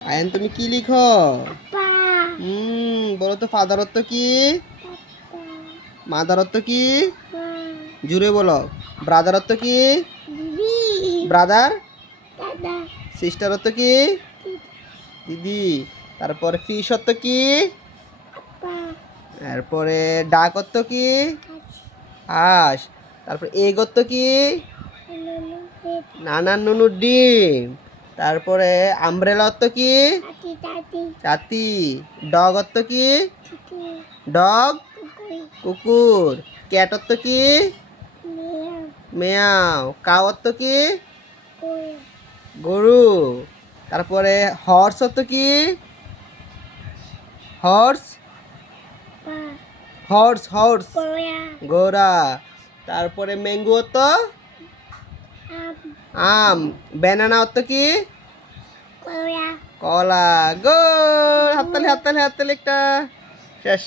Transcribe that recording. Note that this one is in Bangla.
আয়ান তুমি কি লিখো? পা বলো তো ফাদার অর্থ কি? পাপা মাদার অর্থ কি? মা জুড়ে বলো। ব্রাদার অর্থ কি? দিদি ব্রাদার। দাদা সিস্টার অর্থ কি? দিদি দিদি। তারপরে ফিশ অর্থ কি? পা তারপরে ডাক অর্থ কি? কাছি হাঁস। তারপরে এগ অর্থ কি? ননু পেট নানান নুনুর ডিম। তারপরে আমব্রেলা অর্থ কি? তাতি তাতি ছাতি। ডগ অর্থ কি? তিতি ডগ। কুকুই কুকুর। ক্যাট অর্থ কি? মিয়াও মেয়াও। কাউ অর্থ কি? কোয়া গরু। তারপরে হর্স অর্থ কি? হর্স। পা হর্স হর্স কোয়া ঘোড়া। তারপরে ম্যাঙ্গো অর্থ? আম আম। ব্যানানা অর্থ কি? কোয়া কলা। গোল। হাততালি হাততালি হাততালি একটা। শেষ।